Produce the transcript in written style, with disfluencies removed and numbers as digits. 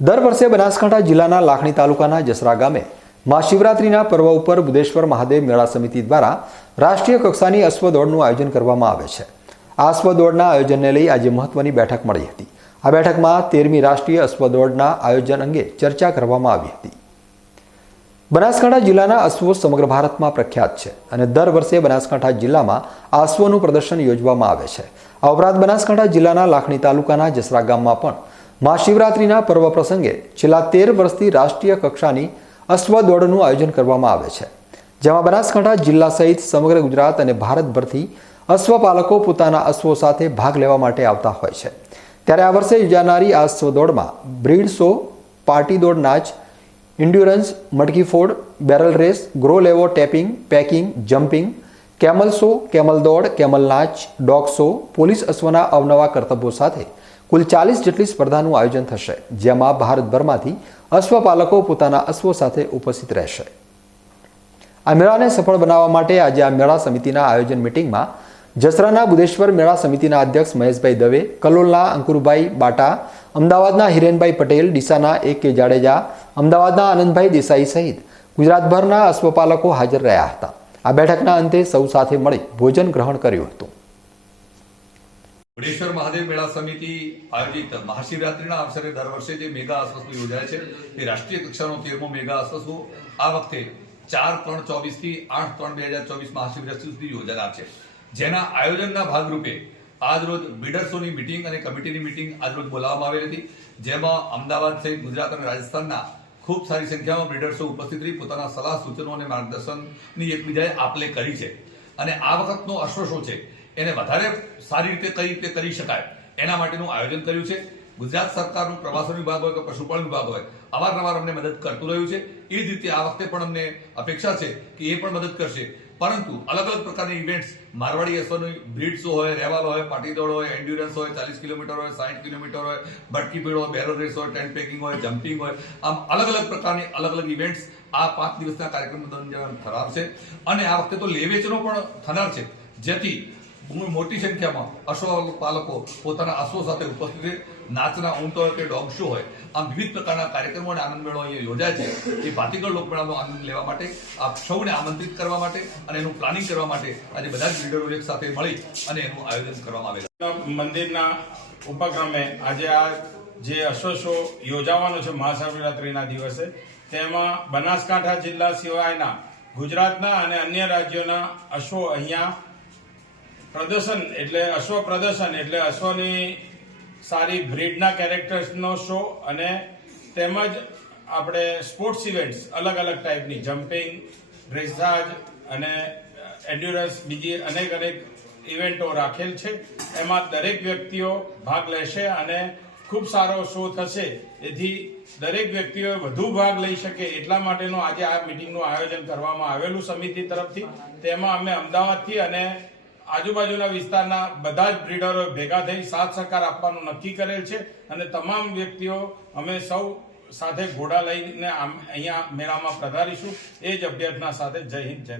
દર વર્ષે બનાસકાંઠા જિલ્લાના લાખણી તાલુકાના જસરા ગામે મહાશિવરાત્રિના પર્વ ઉપર બુદેશ્વર મહાદેવ મેળા સમિતિ દ્વારા રાષ્ટ્રીય કક્ષાની અશ્વદોડનું આયોજન કરવામાં આવે છે। આ અશ્વદોડના આયોજનને લઈ આજે મહત્વની બેઠક મળી હતી। આ બેઠકમાં 13મી રાષ્ટ્રીય અશ્વદોડના આયોજન અંગે ચર્ચા કરવામાં આવી હતી। બનાસકાંઠા જિલ્લાના અશ્વો સમગ્ર ભારતમાં પ્રખ્યાત છે અને દર વર્ષે બનાસકાંઠા જિલ્લામાં આ અશ્વોનું પ્રદર્શન યોજવામાં આવે છે। આ ઉપરાંત બનાસકાંઠા જિલ્લાના લાખણી તાલુકાના જસરા ગામમાં પણ મહાશિવરાત્રિના પર્વ પ્રસંગે છેલ્લા 13 વર્ષથી રાષ્ટ્રીય કક્ષાની અશ્વદોડનું આયોજન કરવામાં આવે છે, જેમાં બનાસકાંઠા જિલ્લા સહિત સમગ્ર ગુજરાત અને ભારતભરથી અશ્વપાલકો પોતાના અશ્વો સાથે ભાગ લેવા માટે આવતા હોય છે। ત્યારે આ વર્ષે યોજાનારી આ અશ્વદોડમાં બ્રીડ શો, પાર્ટી દોડ નાચ, એન્ડ્યુરન્સ, મટકી ફોડ, બેરલ રેસ, ગ્રો લેવો, tapping, packing, jumping, camel show, camel દોડ, કેમલ નાચ, ડોગ શો, પોલીસ અશ્વના અવનવા કરતબો સાથે કુલ 40 જેટલી સ્પર્ધાનું આયોજન થશે, જેમાં ભારતભરમાંથી અશ્વપાલકો પોતાના અશ્વો સાથે ઉપસ્થિત રહેશે। આ મેળાને સફળ બનાવવા માટે આજે આ મેળા સમિતિના આયોજન મિટિંગમાં જસરાના બુદેશ્વર મેળા સમિતિના અધ્યક્ષ મહેશભાઈ દવે, કલોલના અંકુરભાઈ બાટા, અમદાવાદના હિરેનભાઈ પટેલ, ડીસાના A.K. જાડેજા, અમદાવાદના આનંદભાઈ દેસાઈ સહિત ગુજરાતભરના અશ્વપાલકો હાજર રહ્યા હતા। આ બેઠકના અંતે સૌ સાથે મળી ભોજન ગ્રહણ કર્યું હતું। બુદેશ્વર મહાદેવ મેળા સમિતિ આયોજિત મહાશિવરાત્રિના અવસરે દર વર્ષે જે મેગા અશ્વસુ યોજાય છે તે રાષ્ટ્રીય કક્ષાનો 13મો મેગા અશ્વસુ આ વખતે 4/3/24 થી 8/3/2024 મહાશિવરાત્રી સુધી યોજાનાર છે, જેના આયોજનના ભાગરૂપે આજરોજ બિલ્ડર્સોની મિટિંગ અને કમિટીની મિટિંગ આજરોજ બોલાવવામાં આવેલી હતી, જેમાં અમદાવાદ સહિત ગુજરાત અને રાજસ્થાનના ખૂબ સારી સંખ્યામાં બિલ્ડર્સો ઉપસ્થિત રહી પોતાના સલાહ સૂચનો અને માર્ગદર્શનની એકબીજાએ આપલે કરી છે। અને આ વખતનો અશ્વ શો છે એને વધારે સારી રીતે કઈ રીતે કરી શકાય એના માટેનું આયોજન કર્યું છે। ગુજરાત સરકારનું પ્રવાસન વિભાગ હોય કે પશુપાલન વિભાગ હોય અવારનવાર અમને મદદ કરતું રહ્યું છે। એ જ રીતે આ વખતે પણ અમને અપેક્ષા છે કે એ પણ મદદ કરશે, પરંતુ અલગ અલગ પ્રકારની ઇવેન્ટ્સ મારવાડી અશ્વની બ્રીડ શો હોય, રેવાલ હોય, પાટી દોડ હોય, એન્ડ્યુરન્સ હોય, 40 કિલોમીટર હોય, 60 કિલોમીટર હોય, ભટકી ભીડ હોય, બેરલ રેસ હોય, ટેન્ટ પેકિંગ હોય, જમ્પિંગ હોય, આમ અલગ અલગ પ્રકારની અલગ અલગ ઇવેન્ટ્સ આ 5 દિવસના કાર્યક્રમ દરમિયાન થનાર છે। અને આ વખતે તો લે વેચનો પણ થનાર છે, જેથી મોટી સંખ્યામાં અશ્વપાલકો પોતાના અશ્વો સાથે ઉપસ્થિત રહે। નાચના ઊંટ હોય કે ડોગ શો હોય, આમ વિવિધ પ્રકારના કાર્યક્રમો અને આનંદ મેળો અહીંયા યોજાય છે। એ ભાતીગળ લોકમેળાનો આનંદ લેવા માટે આપ સૌને આમંત્રિત કરવા માટે અને એનું પ્લાનિંગ કરવા માટે આજે બધા જ બિલ્ડરો એક સાથે મળી અને એનું આયોજન કરવામાં આવેલું। મંદિરના ઉપક્રમે આજે આ જે અશ્વ શો યોજાવાનો છે મહાશિવરાત્રિના દિવસે, તેમાં બનાસકાંઠા જિલ્લા સિવાયના ગુજરાતના અને અન્ય રાજ્યોના અશ્વો અહીંયા પ્રદર્શન એટલે અશ્વની સારી બ્રીડના કેરેક્ટર્સનો શો અને તેમજ આપણે સ્પોર્ટ્સ ઇવેન્ટ્સ અલગ અલગ ટાઈપની જમ્પિંગ, ડ્રેસાજ અને એન્ડ્યુરન્સ બીજી અનેક ઇવેન્ટો રાખેલ છે। એમાં દરેક વ્યક્તિઓ ભાગ લેશે અને ખૂબ સારો શો થશે, એથી દરેક વ્યક્તિઓ વધુ ભાગ લઈ શકે એટલા માટેનું આજે આ મિટિંગનું આયોજન કરવામાં આવેલું સમિતિ તરફથી। તેમાં અમે અમદાવાદથી અને આજુબાજુના વિસ્તારના બધા જ બ્રીડરો ભેગા થઈ સાથ સહકાર આપવાનું નક્કી કરેલ છે અને તમામ વ્યક્તિઓ અમે સૌ સાથે ઘોડા લઈને અહીંયા મેળામાં પધારીશું। એ જ અભ્યર્થના સાથે જય હિન્દ, જય